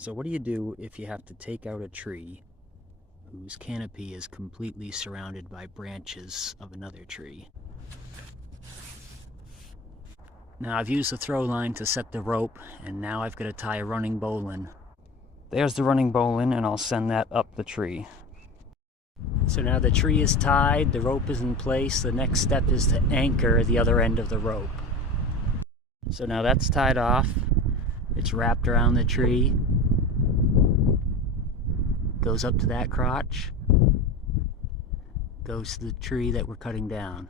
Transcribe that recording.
So what do you do if you have to take out a tree whose canopy is completely surrounded by branches of another tree? Now I've used the throw line to set the rope, and now I've got to tie a running bowline. There's the running bowline, and I'll send that up the tree. So now the tree is tied, the rope is in place, the next step is to anchor the other end of the rope. So now that's tied off, it's wrapped around the tree, goes up to that crotch, goes to the tree that we're cutting down.